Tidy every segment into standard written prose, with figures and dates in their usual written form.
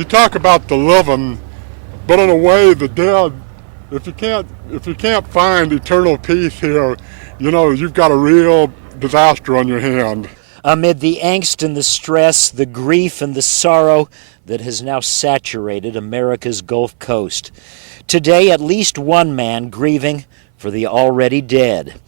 You talk about the living, but in a way, the dead. If you can't find eternal peace here, you've got a real disaster on your hand. Amid the angst and the stress, the grief and the sorrow that has now saturated America's Gulf Coast. Today, at least one man grieving for the already dead.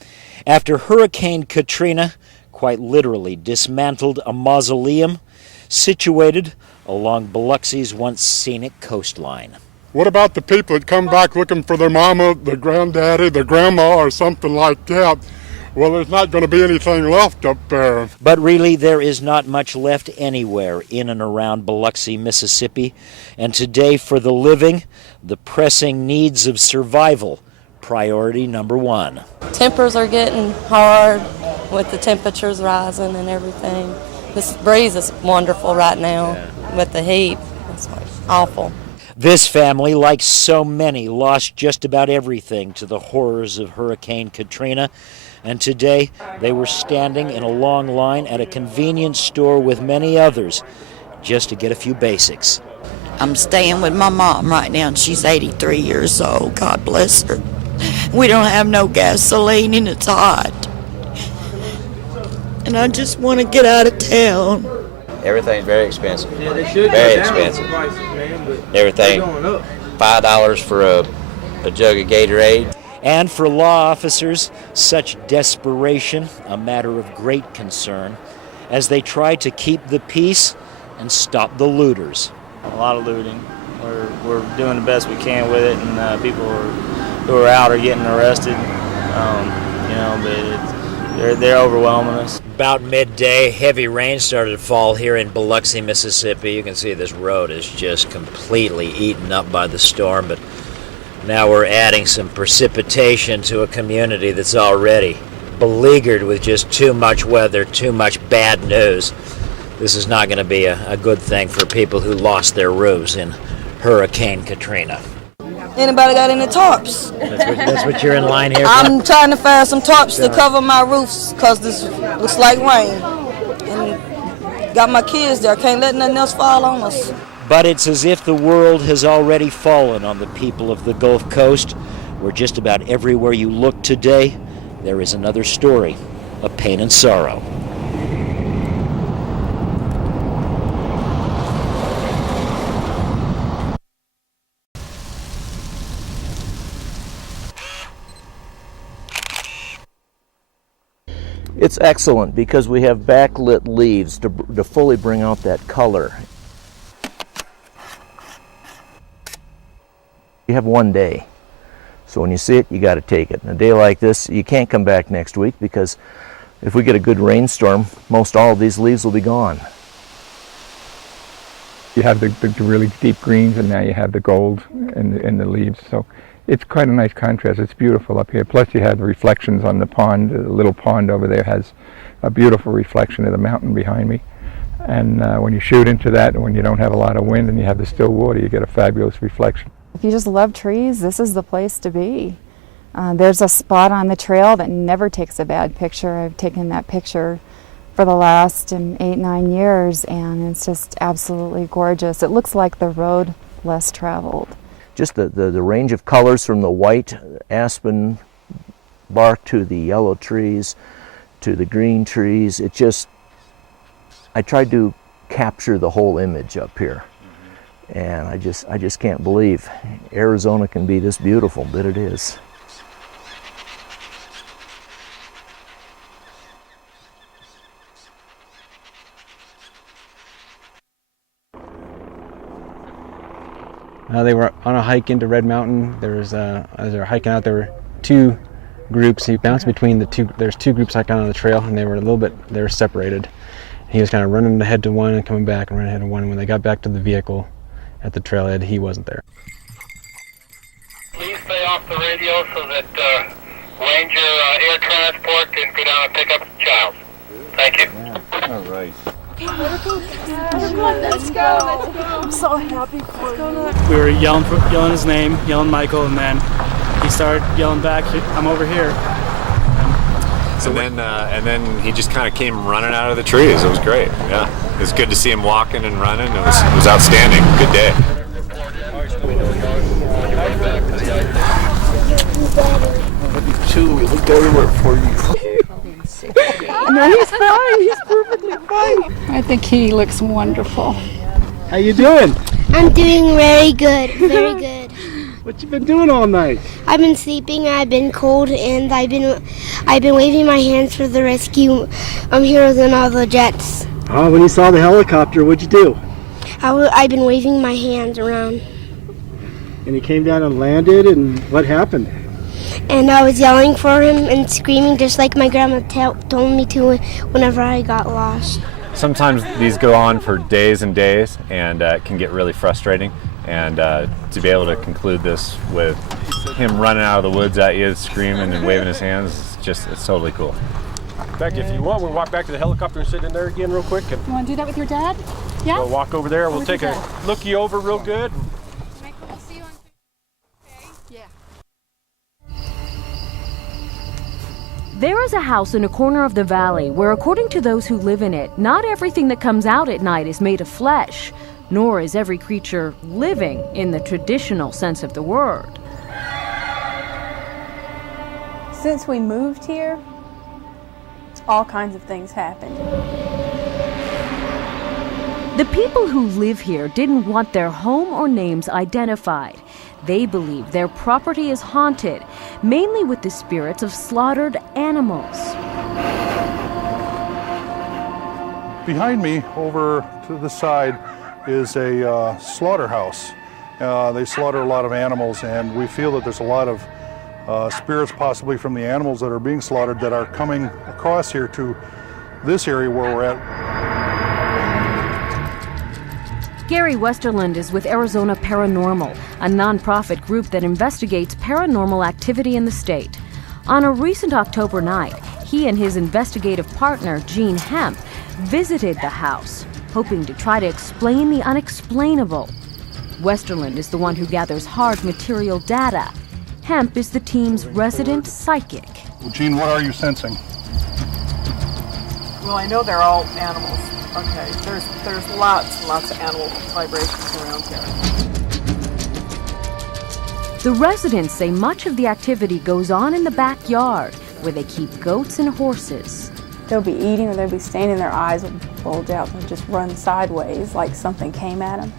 After Hurricane Katrina quite literally dismantled a mausoleum situated along Biloxi's once scenic coastline. What about the people that come back looking for their mama, their granddaddy, their grandma, or something like that? Well, there's not going to be anything left up there. But really, there is not much left anywhere in and around Biloxi, Mississippi. And today, for the living, the pressing needs of survival, priority number one. Tempers are getting hard with the temperatures rising and everything. This breeze is wonderful right now with the heat. It's awful. This family, like so many, lost just about everything to the horrors of Hurricane Katrina. And today, they were standing in a long line at a convenience store with many others just to get a few basics. I'm staying with my mom right now, and she's 83 years old. God bless her. We don't have no gasoline, and it's hot. And I just want to get out of town. Everything's very expensive. Yeah, they should very go down expensive. with the prices, man, but Everything. they're going up. $5 for a jug of Gatorade. And for law officers, such desperation, a matter of great concern, as they try to keep the peace and stop the looters. A lot of looting. We're doing the best we can with it, and people who are out are getting arrested. But they're overwhelming us. About midday, heavy rain started to fall here in Biloxi, Mississippi. You can see this road is just completely eaten up by the storm, but now we're adding some precipitation to a community that's already beleaguered with just too much weather, too much bad news. This is not going to be a good thing for people who lost their roofs in Hurricane Katrina. Anybody got any tarps? That's what you're in line here for? I'm trying to find some tarps to cover my roofs because this looks like rain. And got my kids there. Can't let nothing else fall on us. But it's as if the world has already fallen on the people of the Gulf Coast, where just about everywhere you look today, there is another story of pain and sorrow. It's excellent because we have backlit leaves to fully bring out that color. You have one day, so when you see it, you got to take it. And a day like this, you can't come back next week because if we get a good rainstorm, most all of these leaves will be gone. You have the really deep greens, and now you have the gold in the leaves. So it's quite a nice contrast. It's beautiful up here. Plus you have the reflections on the pond. The little pond over there has a beautiful reflection of the mountain behind me. And when you shoot into that, and when you don't have a lot of wind and you have the still water, you get a fabulous reflection. If you just love trees, this is the place to be. There's a spot on the trail that never takes a bad picture. I've taken that picture for the last 8-9 years, and it's just absolutely gorgeous. It looks like the road less traveled. Just the range of colors from the white aspen bark to the yellow trees to the green trees. It just, I tried to capture the whole image up here. And I just can't believe Arizona can be this beautiful, but it is. They were on a hike into Red Mountain. There was, as they were hiking out, there were two groups. He bounced between the two. There's two groups hiking on the trail, and they were separated. He was kind of running ahead to one and coming back and running ahead to one. And when they got back to the vehicle at the trailhead, he wasn't there. Please stay off the radio so that Ranger Air Transport can go down and pick up the child. Thank you. Yeah. All right. Let's go. I'm so happy for you. We were yelling his name, yelling Michael, and then he started yelling back, I'm over here. And then he just kind of came running out of the trees. It was great. Yeah, it was good to see him walking and running. It was outstanding. Good day. Two, we looked everywhere for you. No, he's fine. He's perfectly fine. I think he looks wonderful. How you doing? I'm doing very good, very good. What you been doing all night? I've been sleeping, I've been cold, and I've been waving my hands for the rescue heroes and all the jets. Oh, when you saw the helicopter, what'd you do? I've been waving my hands around. And he came down and landed, and what happened? And I was yelling for him and screaming just like my grandma told me to whenever I got lost. Sometimes these go on for days and days, and it can get really frustrating. And to be able to conclude this with him running out of the woods at you, screaming and waving his hands, it's totally cool. Becky, if you want, we'll walk back to the helicopter and sit in there again real quick. And You want to do that with your dad? Yeah? we'll walk over there. We'll take a looky over real good. There is a house in a corner of the valley where, according to those who live in it, not everything that comes out at night is made of flesh, nor is every creature living in the traditional sense of the word. Since we moved here, all kinds of things happened. The people who live here didn't want their home or names identified. They believe their property is haunted, mainly with the spirits of slaughtered animals. Behind me, over to the side, is a slaughterhouse. They slaughter a lot of animals, and we feel that there's a lot of spirits possibly from the animals that are being slaughtered that are coming across here to this area where we're at. Gary Westerland is with Arizona Paranormal, a nonprofit group that investigates paranormal activity in the state. On a recent October night, he and his investigative partner, Gene Hemp, visited the house, hoping to try to explain the unexplainable. Westerland is the one who gathers hard material data. Hemp is the team's resident psychic. Well, Gene, what are you sensing? Well, I know they're all animals. Okay, there's lots and lots of animal vibrations around here. The residents say much of the activity goes on in the backyard, where they keep goats and horses. They'll be eating or they'll be standing, their eyes will bulge out and just run sideways like something came at them.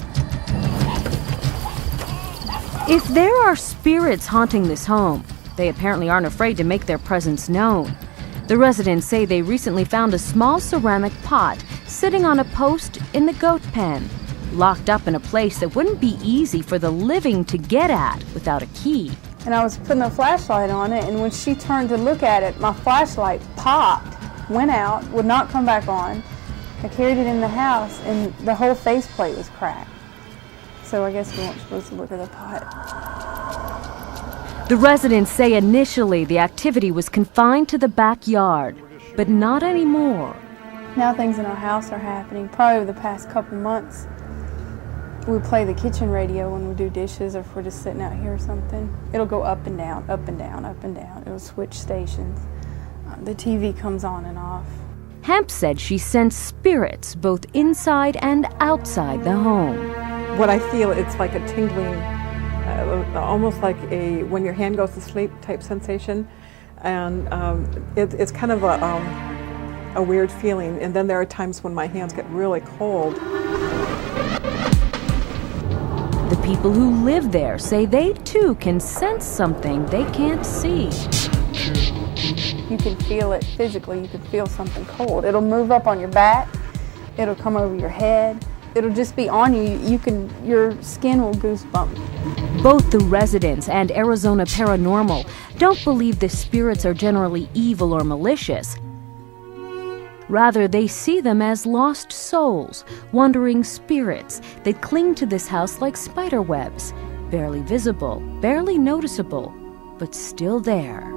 If there are spirits haunting this home, they apparently aren't afraid to make their presence known. The residents say they recently found a small ceramic pot sitting on a post in the goat pen, locked up in a place that wouldn't be easy for the living to get at without a key. And I was putting a flashlight on it, and when she turned to look at it, my flashlight popped, went out, would not come back on. I carried it in the house, and the whole faceplate was cracked. So I guess we weren't supposed to look at the pot. The residents say initially the activity was confined to the backyard, but not anymore. Now things in our house are happening. Probably over the past couple months, we play the kitchen radio when we do dishes or if we're just sitting out here or something. It'll go up and down, up and down, up and down. It'll switch stations. The TV comes on and off. Hemp said she sensed spirits both inside and outside the home. What I feel, it's like a tingling, almost like a when your hand goes to sleep type sensation, and it's kind of a weird feeling. And then there are times when my hands get really cold. The people who live there say they too can sense something they can't see. You can feel it physically. You can feel something cold. It'll move up on your back. It'll come over your head. It'll just be on you. Your skin will goosebump. Both the residents and Arizona Paranormal don't believe the spirits are generally evil or malicious. Rather, they see them as lost souls, wandering spirits that cling to this house like spider webs, barely visible, barely noticeable, but still there.